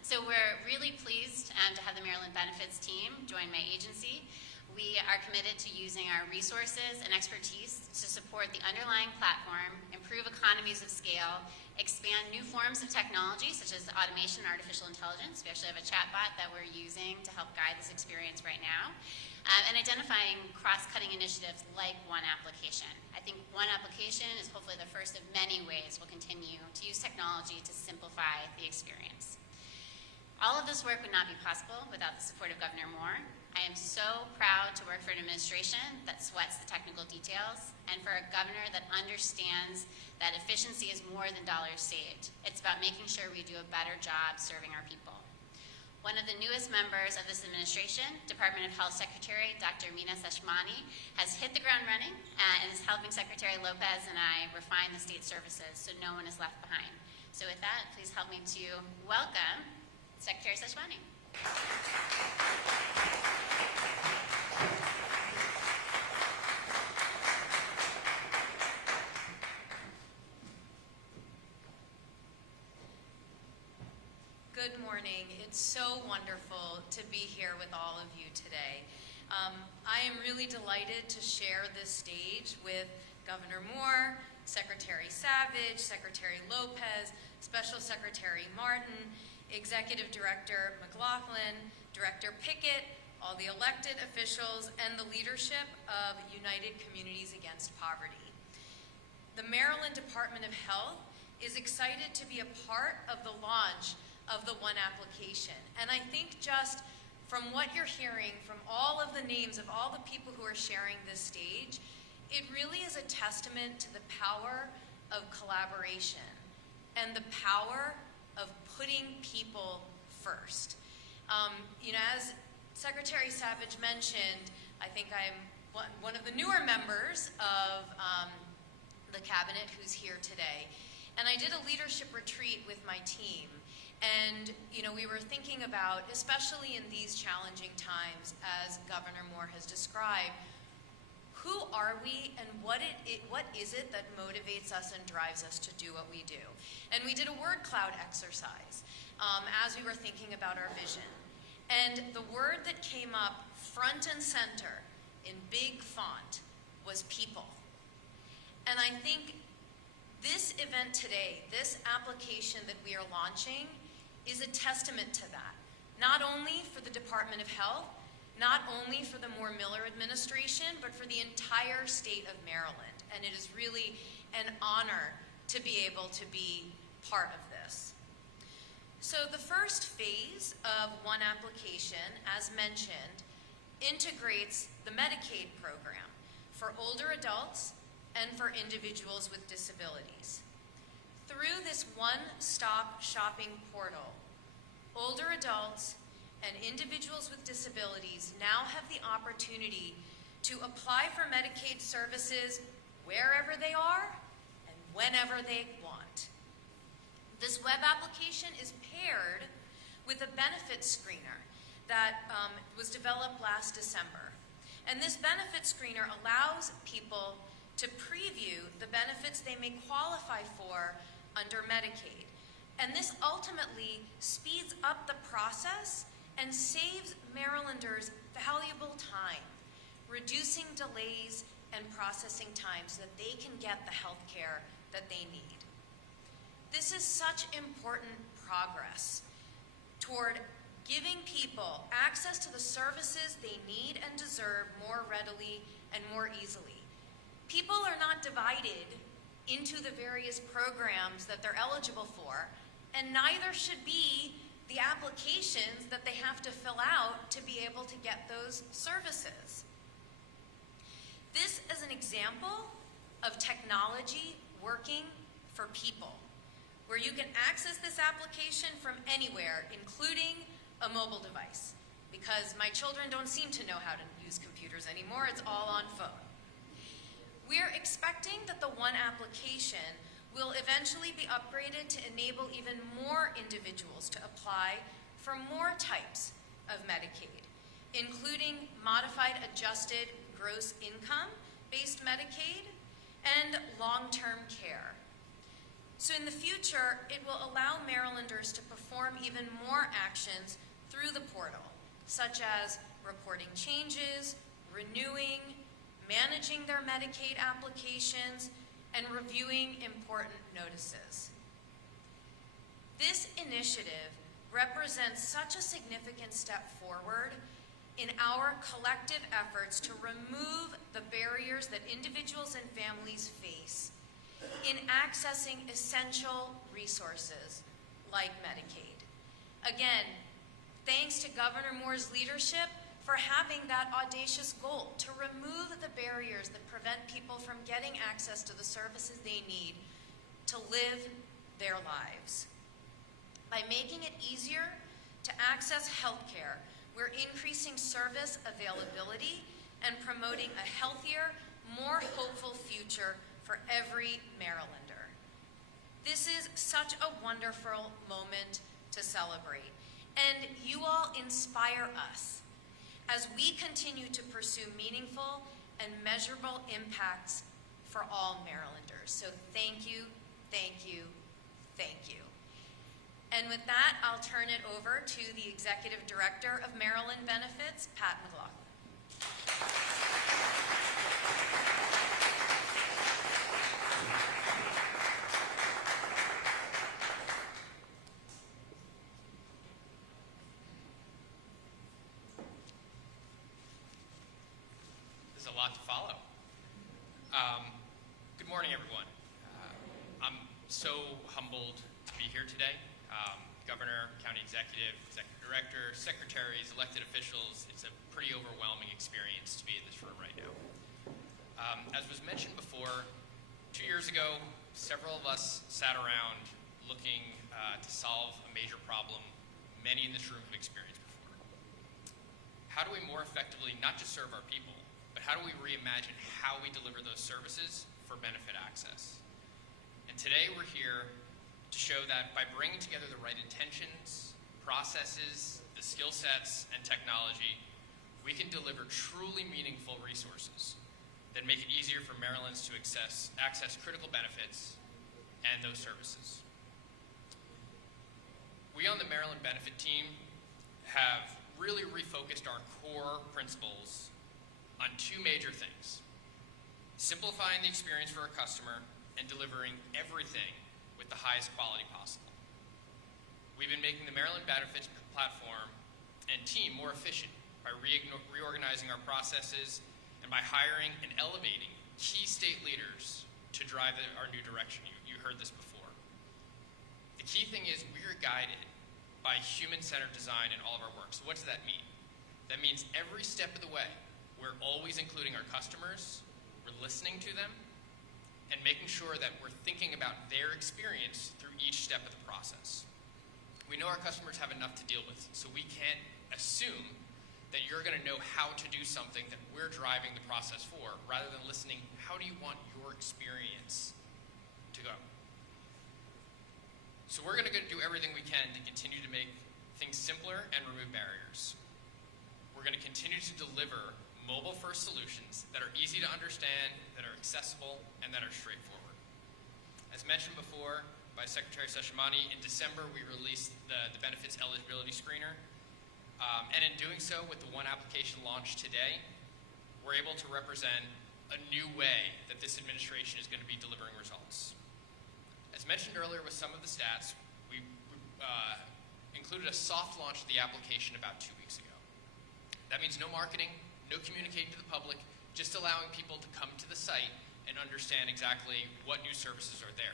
So we're really pleased to have the Maryland Benefits team join my agency. We are committed to using our resources and expertise to support the underlying platform, improve economies of scale, expand new forms of technology such as automation and artificial intelligence. We actually have a chatbot that we're using to help guide this experience right now, and identifying cross-cutting initiatives like one application. I think one application is hopefully the first of many ways we'll continue to use technology to simplify the experience. All of this work would not be possible without the support of Governor Moore. I am so proud to work for an administration that sweats the technical details and for a governor that understands that efficiency is more than dollars saved. It's about making sure we do a better job serving our people. One of the newest members of this administration, Department of Health Secretary Dr. Meena Seshmani, has hit the ground running and is helping Secretary Lopez and I refine the state services so no one is left behind. So with that, please help me to welcome Secretary Seshmani. Good morning. It's so wonderful to be here with all of you today. I am really delighted to share this stage with Governor Moore, Secretary Savage, Secretary Lopez, Special Secretary Martin, Executive Director McLaughlin, Director Pickett, all the elected officials, and the leadership of United Communities Against Poverty. The Maryland Department of Health is excited to be a part of the launch of the One application. And I think just from what you're hearing from all of the names of all the people who are sharing this stage, it really is a testament to the power of collaboration and the power of putting people first. As Secretary Savage mentioned, I think I'm one of the newer members of the cabinet who's here today. And I did a leadership retreat with my team. And, we were thinking about, especially in these challenging times, as Governor Moore has described, who are we and what is it that motivates us and drives us to do what we do? And we did a word cloud exercise as we were thinking about our vision. And the word that came up front and center in big font was people. And I think this event today, this application that we are launching, is a testament to that. Not only for the Department of Health, not only for the Moore-Miller administration, but for the entire state of Maryland. And it is really an honor to be able to be part of this. So the first phase of One application, as mentioned, integrates the Medicaid program for older adults and for individuals with disabilities. Through this one-stop shopping portal, older adults and individuals with disabilities now have the opportunity to apply for Medicaid services wherever they are and whenever they want. This web application is paired with a benefit screener that was developed last December. And this benefit screener allows people to preview the benefits they may qualify for under Medicaid. And this ultimately speeds up the process and saves Marylanders valuable time, reducing delays and processing time so that they can get the health care that they need. This is such important progress toward giving people access to the services they need and deserve more readily and more easily. People are not divided into the various programs that they're eligible for, and neither should be the applications that they have to fill out to be able to get those services. This is an example of technology working for people, where you can access this application from anywhere, including a mobile device, because my children don't seem to know how to use computers anymore. It's all on phone. We're expecting that the One application will eventually be upgraded to enable even more individuals to apply for more types of Medicaid, including modified adjusted gross income-based Medicaid and long-term care. So in the future, it will allow Marylanders to perform even more actions through the portal, such as reporting changes, renewing, managing their Medicaid applications, and reviewing important notices. This initiative represents such a significant step forward in our collective efforts to remove the barriers that individuals and families face in accessing essential resources like Medicaid. Again, thanks to Governor Moore's leadership, for having that audacious goal to remove the barriers that prevent people from getting access to the services they need to live their lives. By making it easier to access healthcare, we're increasing service availability and promoting a healthier, more hopeful future for every Marylander. This is such a wonderful moment to celebrate, and you all inspire us as we continue to pursue meaningful and measurable impacts for all Marylanders. So thank you, thank you, thank you. And with that, I'll turn it over to the Executive Director of Maryland Benefits, Pat McLaughlin. There's a lot to follow. Good morning, everyone. I'm so humbled to be here today. Governor, county executive, executive director, secretaries, elected officials, it's a pretty overwhelming experience to be in this room right now. As was mentioned before, 2 years ago, several of us sat around looking to solve a major problem many in this room have experienced before. How do we more effectively not just serve our people, but how do we reimagine how we deliver those services for benefit access? And today we're here to show that by bringing together the right intentions, processes, the skill sets, and technology, we can deliver truly meaningful resources that make it easier for Marylanders to access critical benefits and those services. We on the Maryland Benefit team have really refocused our core principles on two major things: simplifying the experience for our customer and delivering everything with the highest quality possible. We've been making the Maryland Benefits platform and team more efficient by reorganizing our processes and by hiring and elevating key state leaders to drive our new direction. You heard this before. The key thing is we are guided by human-centered design in all of our work. So what does that mean? That means every step of the way, we're always including our customers, we're listening to them, and making sure that we're thinking about their experience through each step of the process. We know our customers have enough to deal with, so we can't assume that you're going to know how to do something that we're driving the process for, rather than listening, how do you want your experience to go? So we're going to do everything we can to continue to make things simpler and remove barriers. We're going to continue to deliver mobile-first solutions that are easy to understand, that are accessible, and that are straightforward. As mentioned before by Secretary Seshmani, in December we released the benefits eligibility screener. And in doing so, with the one application launch today, we're able to represent a new way that this administration is going to be delivering results. As mentioned earlier with some of the stats, we included a soft launch of the application about 2 weeks ago. That means no marketing, no communicating to the public, just allowing people to come to the site and understand exactly what new services are there.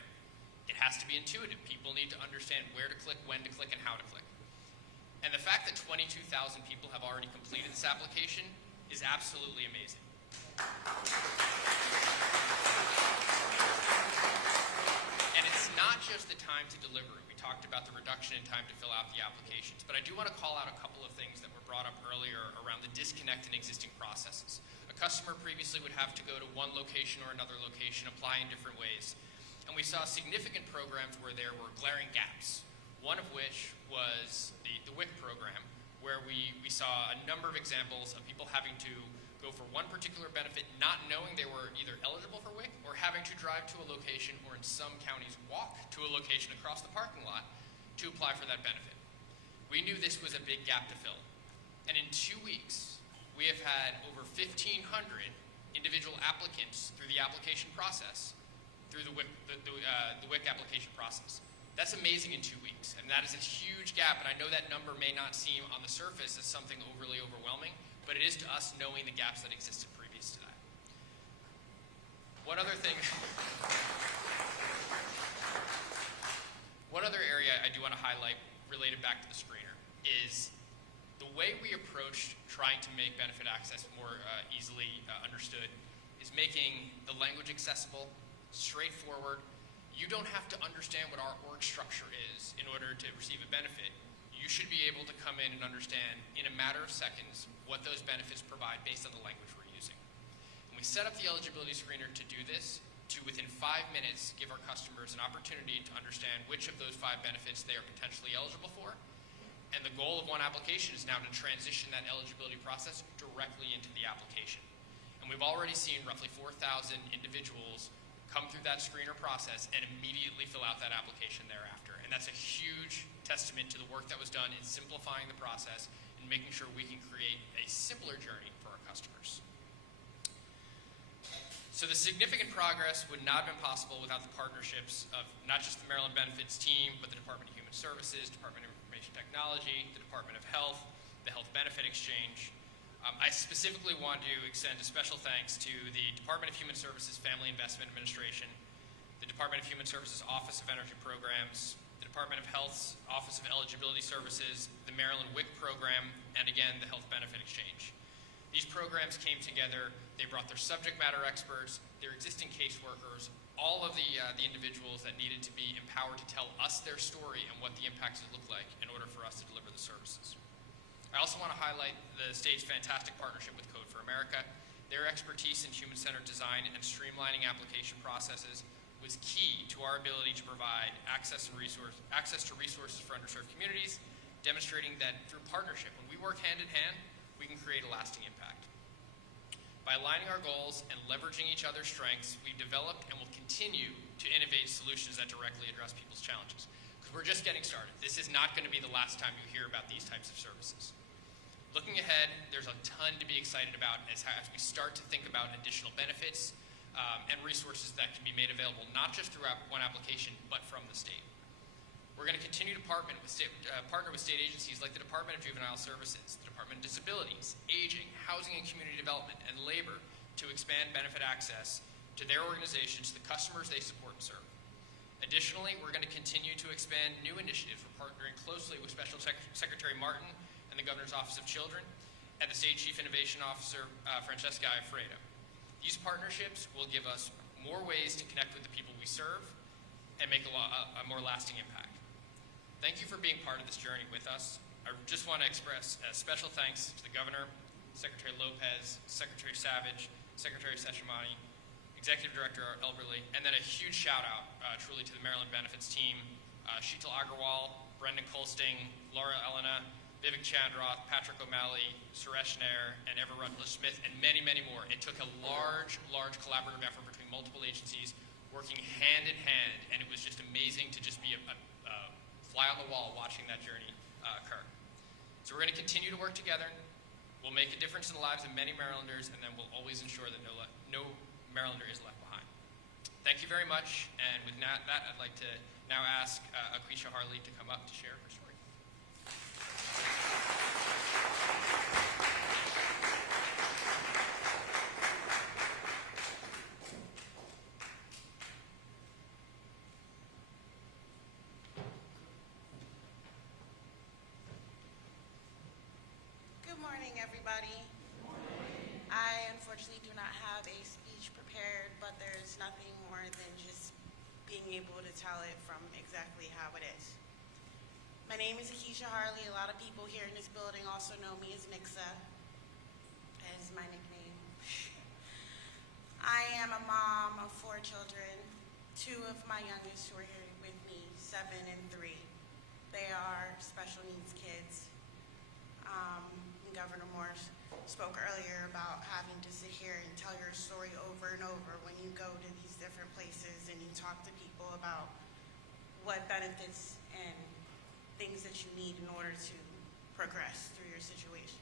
It has to be intuitive. People need to understand where to click, when to click, and how to click. And the fact that 22,000 people have already completed this application is absolutely amazing. And it's not just the time to deliver it. We talked about the reduction in time to fill out the applications, but I do want to call out a couple of things that were brought up earlier around the disconnect in existing processes. A customer previously would have to go to one location or another location, apply in different ways. And we saw significant programs where there were glaring gaps, one of which was the WIC program, where we saw a number of examples of people having to go for one particular benefit, not knowing they were either eligible for WIC or having to drive to a location, or in some counties walk to a location across the parking lot to apply for that benefit. We knew this was a big gap to fill. And in 2 weeks, we have had over 1,500 individual applicants through the application process, through the WIC application process. That's amazing in 2 weeks, and that is a huge gap, and I know that number may not seem on the surface as something overly overwhelming, but it is to us knowing the gaps that existed previous to that. One other area I do want to highlight related back to the screener is The way we approached trying to make benefit access more easily understood is making the language accessible, straightforward. You don't have to understand what our org structure is in order to receive a benefit. You should be able to come in and understand in a matter of seconds what those benefits provide based on the language we're using. And we set up the eligibility screener to do this, to within 5 minutes give our customers an opportunity to understand which of those 5 benefits they are potentially eligible for. And the goal of one application is now to transition that eligibility process directly into the application. And we've already seen roughly 4,000 individuals come through that screener process and immediately fill out that application thereafter. And that's a huge testament to the work that was done in simplifying the process and making sure we can create a simpler journey for our customers. So the significant progress would not have been possible without the partnerships of not just the Maryland Benefits team, but the Department of Human Services, Department of Information Technology, the Department of Health, the Health Benefit Exchange. I specifically want to extend a special thanks to the Department of Human Services Family Investment Administration, the Department of Human Services Office of Energy Programs, the Department of Health's Office of Eligibility Services, the Maryland WIC program, and again, the Health Benefit Exchange. These programs came together, they brought their subject matter experts, their existing caseworkers, all of the individuals that needed to be empowered to tell us their story and what the impacts would look like in order for us to deliver the services. I also want to highlight the state's fantastic partnership with Code for America. Their expertise in human-centered design and streamlining application processes was key to our ability to provide access to resources for underserved communities, demonstrating that through partnership, when we work hand in hand, we can create a lasting impact. By aligning our goals and leveraging each other's strengths, we've developed and will continue to innovate solutions that directly address people's challenges. Because we're just getting started. This is not going to be the last time you hear about these types of services. Looking ahead, there's a ton to be excited about as we start to think about additional benefits and resources that can be made available, not just through one application, but from the state. We're going to continue to partner with state agencies like the Department of Juvenile Services, the Department of Disabilities, Aging, Housing and Community Development, and Labor to expand benefit access to their organizations, the customers they support and serve. Additionally, we're going to continue to expand new initiatives. We're partnering closely with Special Secretary Martin and the Governor's Office of Children and the State Chief Innovation Officer, Francesca Alfredo. These partnerships will give us more ways to connect with the people we serve and make a more lasting impact. Thank you for being part of this journey with us. I just want to express a special thanks to the Governor, Secretary Lopez, Secretary Savage, Secretary Seshamani, Executive Director Elberly, and then a huge shout out truly to the Maryland Benefits team, Sheetal Agarwal, Brendan Colsting, Laura Elena, Vivek Chandrath, Patrick O'Malley, Suresh Nair, and Ever Rutledge Smith, and many, many more. It took a large collaborative effort between multiple agencies working hand in hand, and it was just amazing to just be a fly on the wall watching that journey occur. So we're going to continue to work together. We'll make a difference in the lives of many Marylanders, and then we'll always ensure that no Marylander is left behind. Thank you very much, and with that, I'd like to now ask Aquisha Harley to come up to share her story. Good morning, everybody. I unfortunately do not have a speech prepared, but there's nothing more than just being able to tell it from exactly how it is. My name is Aquisha Harley. A lot of people here in this building also know me as Nixa, as my nickname. I am a mom of 4 children, 2 of my youngest who are here with me, 7 and 3. They are special needs kids. Governor Moore spoke earlier about having to sit here and tell your story over and over when you go to these different places and you talk to people about what benefits and things that you need in order to progress through your situation.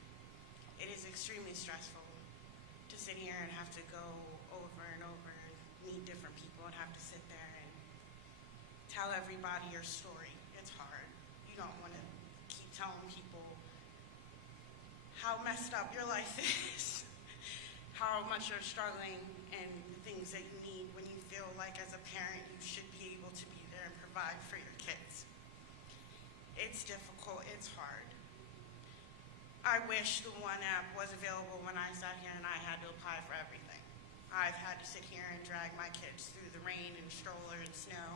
It is extremely stressful to sit here and have to go over and over and meet different people and have to sit there and tell everybody your story. It's hard. You don't want to keep telling people how messed up your life is, how much you're struggling, and the things that you need when you feel like as a parent you should be able to be there and provide for your kids. It's difficult, it's hard. I wish the one app was available when I sat here and I had to apply for everything. I've had to sit here and drag my kids through the rain and stroller and snow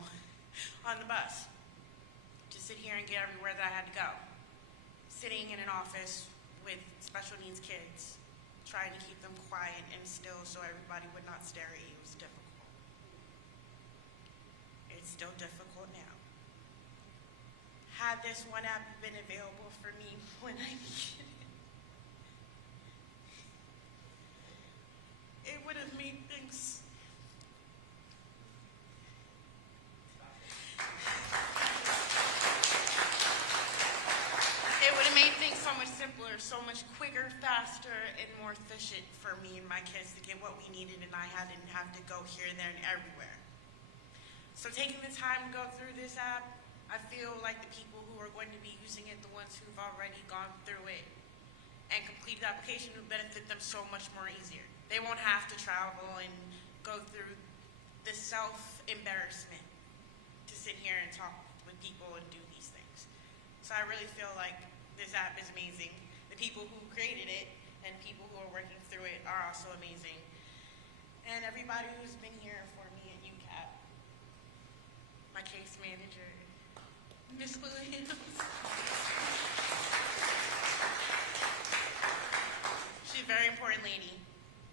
on the bus to sit here and get everywhere that I had to go. Sitting in an office with special needs kids, trying to keep them quiet and still so everybody would not stare at you was difficult. It's still difficult now. Had this one app been available for me when I needed it, it would have made things so much simpler, so much quicker, faster, and more efficient for me and my kids to get what we needed, and I didn't have to go here, there, and everywhere. So taking the time to go through this app, I feel like the people who are going to be using it, the ones who've already gone through it and completed the application, will benefit them so much more easier. They won't have to travel and go through the self-embarrassment to sit here and talk with people and do these things. So I really feel like this app is amazing. The people who created it and people who are working through it are also amazing. And everybody who's been here for me at UCAP, my case manager, Miss Williams. She's a very important lady,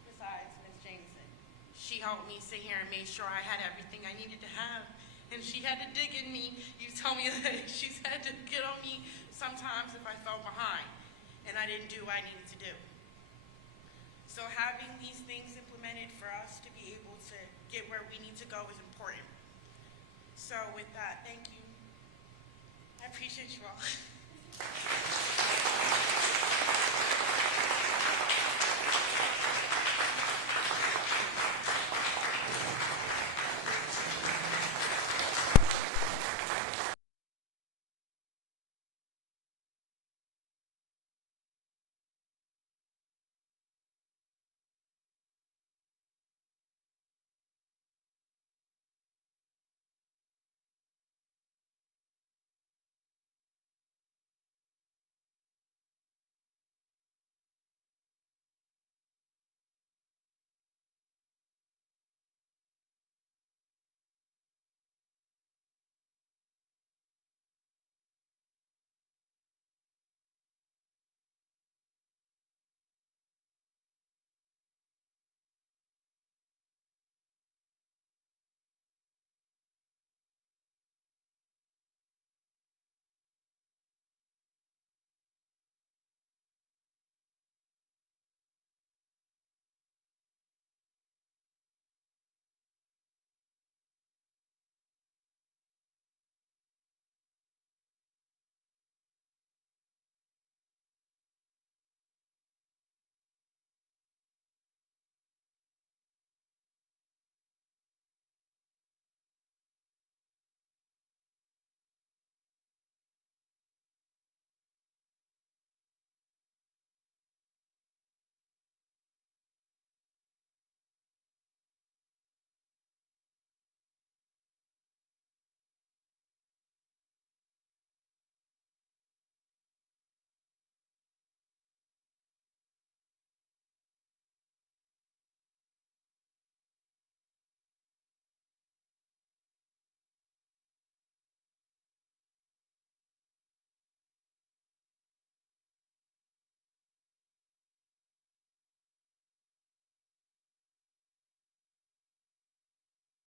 besides Miss Jameson. She helped me sit here and made sure I had everything I needed to have. And she had to dig in me. You tell me that she's had to get on me sometimes if I fell behind and I didn't do what I needed to do. So having these things implemented for us to be able to get where we need to go is important. So with that, thank you